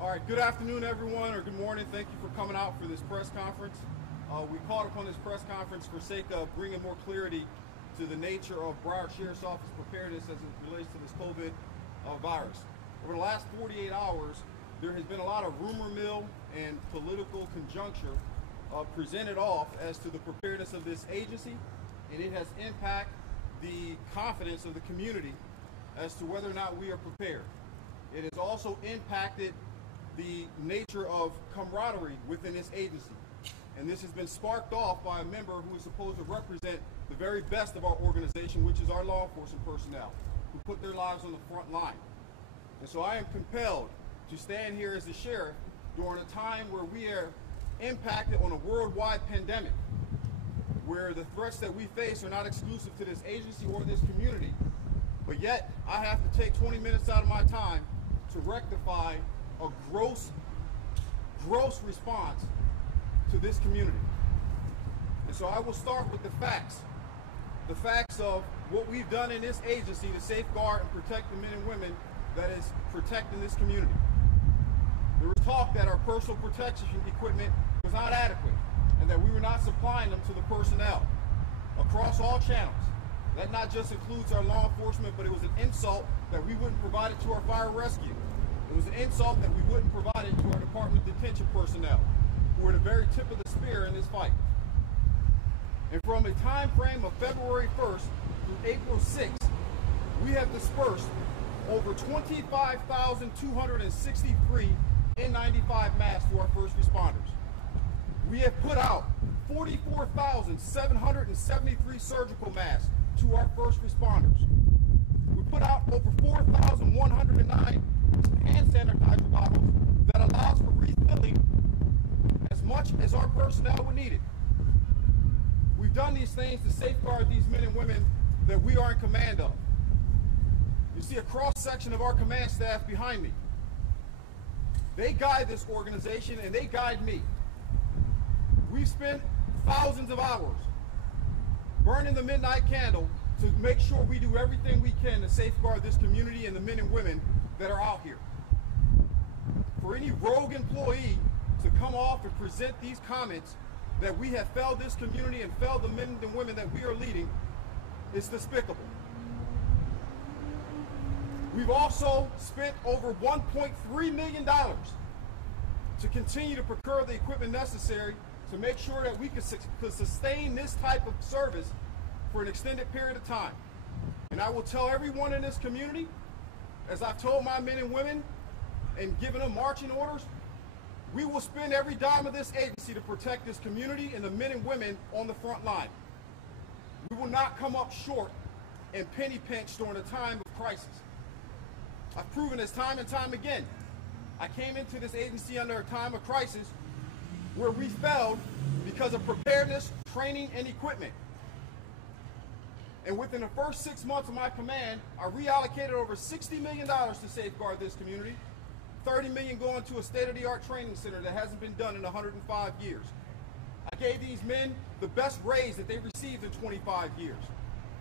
All right, good afternoon, everyone, or good morning. Thank you for coming out for this press conference. We called upon this press conference for sake of bringing more clarity to the nature of Broward Sheriff's Office preparedness as it relates to this COVID virus. Over the last 48 hours, there has been a lot of rumor mill and political conjuncture presented off as to the preparedness of this agency, and it has impacted the confidence of the community as to whether or not we are prepared. It has also impacted the nature of camaraderie within this agency. And this has been sparked off by a member who is supposed to represent the very best of our organization, which is our law enforcement personnel, who put their lives on the front line. And so I am compelled to stand here as the sheriff during a time where we are impacted on a worldwide pandemic, where the threats that we face are not exclusive to this agency or this community, but yet I have to take 20 minutes out of my time to rectify a gross response to this community. And so I will start with the facts of what we've done in this agency to safeguard and protect the men and women that is protecting this community. There was talk that our personal protection equipment was not adequate and that we were not supplying them to the personnel across all channels. That not just includes our law enforcement, but it was an insult that we wouldn't provide it to our fire rescue. It was an insult that we wouldn't provide it to our Department of Detention personnel, who are the very tip of the spear in this fight. And from a time frame of February 1st through April 6th, we have dispersed over 25,263 N95 masks to our first responders. We have put out 44,773 surgical masks to our first responders. We put out over 4,109 hand sanitizer bottles that allows for refilling as much as our personnel would need it. We've done these things to safeguard these men and women that we are in command of. You see a cross-section of our command staff behind me. They guide this organization and they guide me. We've spent thousands of hours burning the midnight candle to make sure we do everything we can to safeguard this community and the men and women that are out here. For any rogue employee to come off and present these comments that we have failed this community and failed the men and women that we are leading is despicable. We've also spent over $1.3 million to continue to procure the equipment necessary to make sure that we could sustain this type of service for an extended period of time. And I will tell everyone in this community, as I've told my men and women and given them marching orders, we will spend every dime of this agency to protect this community and the men and women on the front line. We will not come up short and penny pinch during a time of crisis. I've proven this time and time again. I came into this agency under a time of crisis where we failed because of preparedness, training, and equipment. And within the first 6 months of my command, I reallocated over $60 million to safeguard this community, $30 million going to a state-of-the-art training center that hasn't been done in 105 years. I gave these men the best raise that they received in 25 years.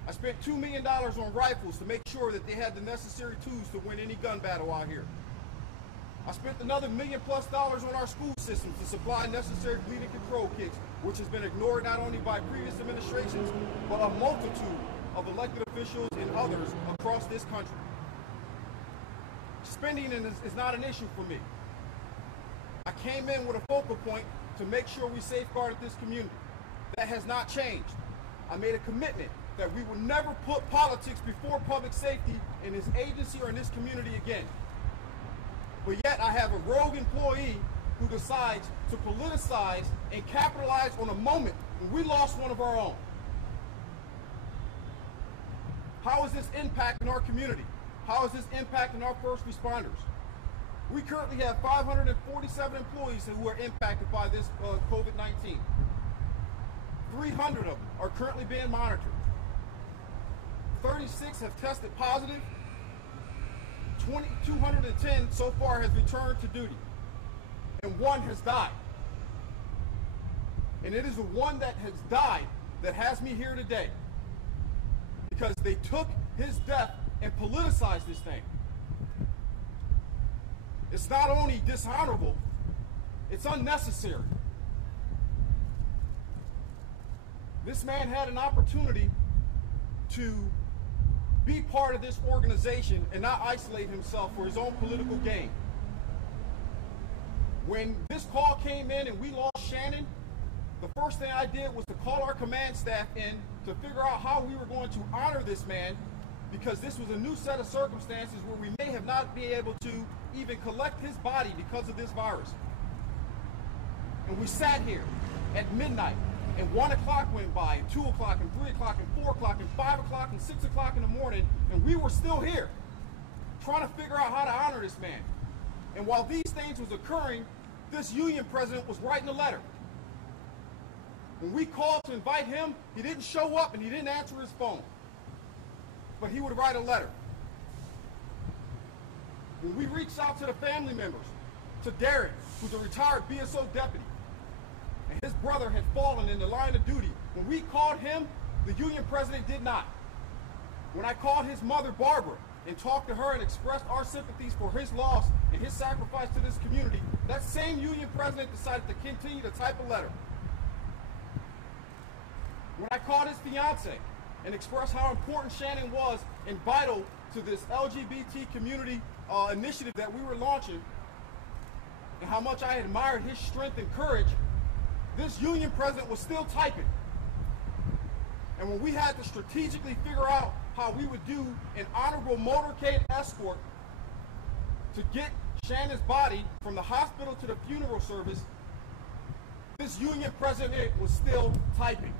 I spent $2 million on rifles to make sure that they had the necessary tools to win any gun battle out here. I spent another $1 million+ on our school systems to supply necessary bleeding control kits, which has been ignored not only by previous administrations, but a multitude of elected officials and others across this country. Spending is not an issue for me. I came in with a focal point to make sure we safeguarded this community. That has not changed. I made a commitment that we will never put politics before public safety in this agency or in this community again. But yet I have a rogue employee who decides to politicize and capitalize on a moment when we lost one of our own. How is this impacting our community? How is this impacting our first responders? We currently have 547 employees who are impacted by this COVID-19. 300 of them are currently being monitored. 36 have tested positive. 210 so far has returned to duty. And one has died. And it is the one that has died that has me here today. Because they took his death and politicized this thing. It's not only dishonorable, it's unnecessary. This man had an opportunity to be part of this organization and not isolate himself for his own political gain. When this call came in and we lost Shannon, the first thing I did was to call our command staff in to figure out how we were going to honor this man, because this was a new set of circumstances where we may have not been able to even collect his body because of this virus. And we sat here at midnight, and 1 o'clock went by, and 2 o'clock, and 3 o'clock, and 4 o'clock, and 5 o'clock, and 6 o'clock in the morning, and we were still here trying to figure out how to honor this man. And while these things was occurring, this union president was writing a letter. When we called to invite him, he didn't show up and he didn't answer his phone. But he would write a letter. When we reached out to the family members, to Derek, who's a retired BSO deputy, and his brother had fallen in the line of duty, when we called him, the union president did not. When I called his mother, Barbara, and talked to her and expressed our sympathies for his loss and his sacrifice to this community, that same union president decided to continue to type a letter. When I called his fiance and expressed how important Shannon was and vital to this LGBT community initiative that we were launching, and how much I admired his strength and courage, this union president was still typing. And when we had to strategically figure out how we would do an honorable motorcade escort to get Shannon's body from the hospital to the funeral service, this union president was still typing.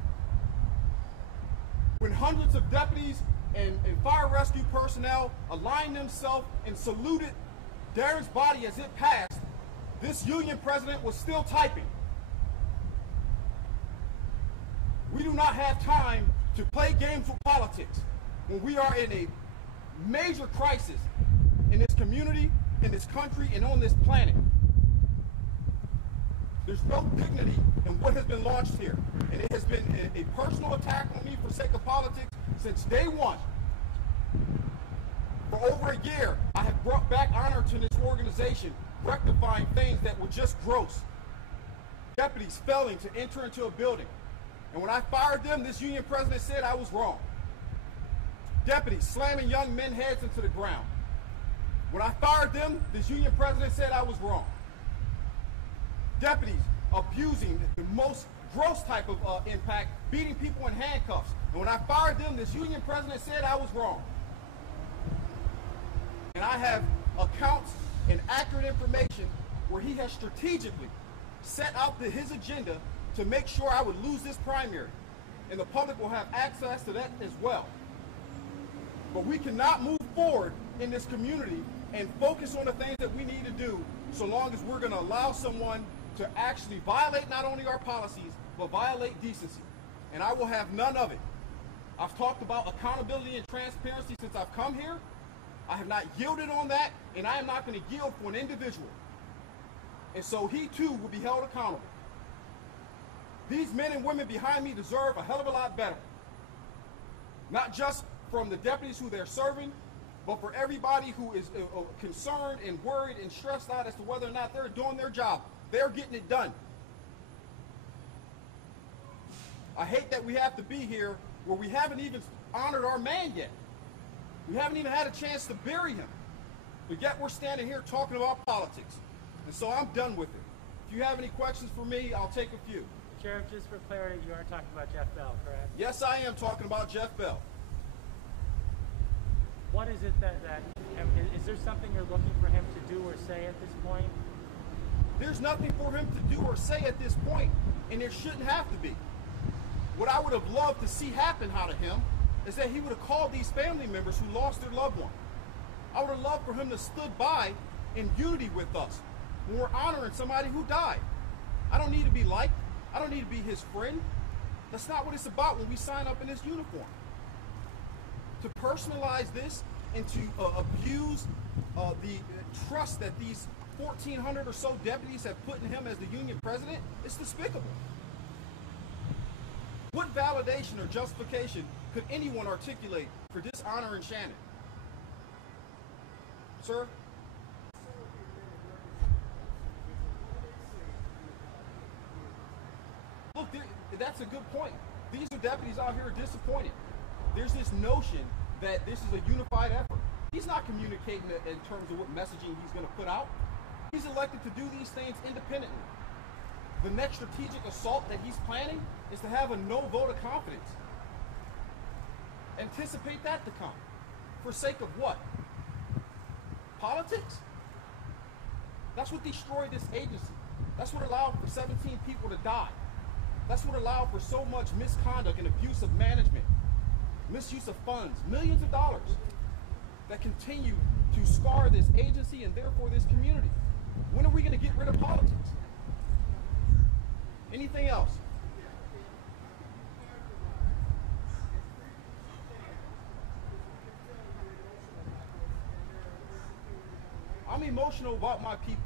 When hundreds of deputies and fire rescue personnel aligned themselves and saluted Darren's body as it passed, this union president was still typing. We do not have time to play games with politics when we are in a major crisis in this community, in this country, and on this planet. There's no dignity in what has been launched here. And it has been a personal attack on me for sake of politics since day one. For over a year, I have brought back honor to this organization, rectifying things that were just gross. Deputies failing to enter into a building. And when I fired them, this union president said I was wrong. Deputies slamming young men's heads into the ground. When I fired them, this union president said I was wrong. Deputies abusing the most gross type of impact, beating people in handcuffs. And when I fired them, this union president said I was wrong. And I have accounts and accurate information where he has strategically set out his agenda to make sure I would lose this primary. And the public will have access to that as well. But we cannot move forward in this community and focus on the things that we need to do so long as we're going to allow someone to actually violate not only our policies, but violate decency. And I will have none of it. I've talked about accountability and transparency since I've come here. I have not yielded on that, and I am not going to yield for an individual. And so he too will be held accountable. These men and women behind me deserve a hell of a lot better. Not just from the deputies who they're serving, but for everybody who is concerned and worried and stressed out as to whether or not they're doing their job. They're getting it done. I hate that we have to be here where we haven't even honored our man yet. We haven't even had a chance to bury him. But yet we're standing here talking about politics. And so I'm done with it. If you have any questions for me, I'll take a few. Sheriff, just for clarity, you are talking about Jeff Bell, correct? Yes, I am talking about Jeff Bell. What is it is there something you're looking for him to do or say at this point? There's nothing for him to do or say at this point, and there shouldn't have to be. What I would have loved to see happen out of him is that he would have called these family members who lost their loved one. I would have loved for him to stood by in unity with us when we're honoring somebody who died. I don't need to be liked. I don't need to be his friend. That's not what it's about when we sign up in this uniform. To personalize this and to abuse the trust that these 1,400 or so deputies have put in him as the union president, it's despicable. What validation or justification could anyone articulate for dishonoring Shannon? Sir? that's a good point. These are deputies out here disappointed. There's this notion that this is a unified effort. He's not communicating in terms of what messaging he's going to put out. He's elected to do these things independently. The next strategic assault that he's planning is to have a no vote of confidence. Anticipate that to come. For sake of what? Politics? That's what destroyed this agency. That's what allowed for 17 people to die. That's what allowed for so much misconduct and abuse of management, misuse of funds, millions of dollars that continue to scar this agency and therefore this community. When are we going to get rid of politics? Anything else? I'm emotional about my people.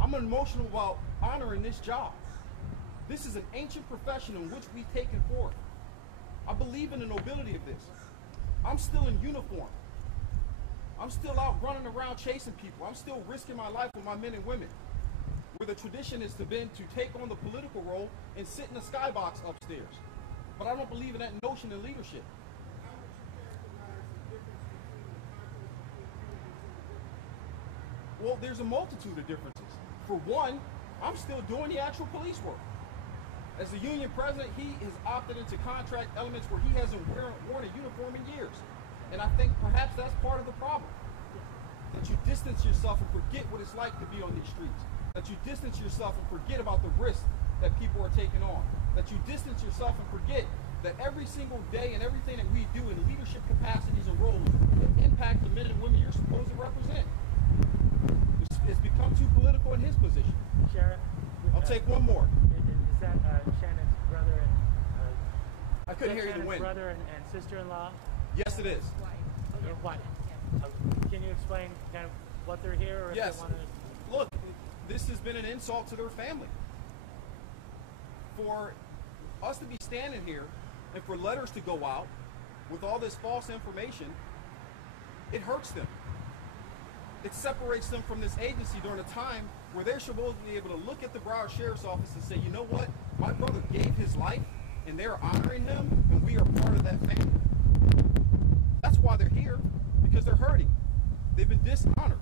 I'm emotional about honoring this job. This is an ancient profession in which we've taken forth. I believe in the nobility of this. I'm still in uniform. I'm still out running around chasing people. I'm still risking my life with my men and women. Where the tradition is to take on the political role and sit in the skybox upstairs. But I don't believe in that notion of leadership. Well, there's a multitude of differences. For one, I'm still doing the actual police work. As the union president, he has opted into contract elements where he hasn't worn a uniform in years. And I think perhaps that's part of the problem. That you distance yourself and forget what it's like to be on these streets. That you distance yourself and forget about the risks that people are taking on. That you distance yourself and forget that every single day and everything that we do in leadership capacities and roles that impact the men and women you're supposed to represent. It's become too political in his position. Sheriff? I'll take one more. Is that Shannon's brother and I couldn't hear you the wind. Brother and sister-in-law? Yes, it is. What? Can you explain kind of what they're here? Or Yes. if they want to... Look, this has been an insult to their family. For us to be standing here and for letters to go out with all this false information, it hurts them. It separates them from this agency during a time where they're supposed to be able to look at the Broward Sheriff's Office and say, you know what? My brother gave his life and they're honoring him and we are part of that family. That's why they're here, because they're hurting. They've been dishonored.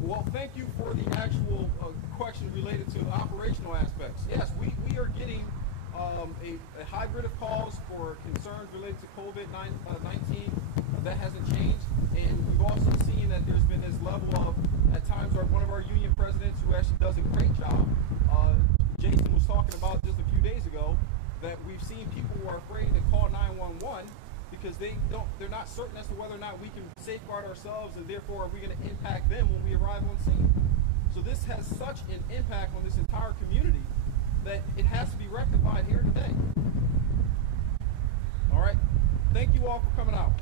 Well, thank you for the actual question related to operational aspects. Yes, we are getting a hybrid of calls for concerns related to COVID-19. That hasn't changed. And we've also seen that there's been this level of, at times, one of our union presidents who actually does a great job, Jason was talking about just a few days ago, that we've seen people who are afraid to call 911 because they're not certain as to whether or not we can safeguard ourselves, and therefore are we going to impact them when we arrive on scene. So this has such an impact on this entire community that it has to be rectified here today. All right. Thank you all for coming out.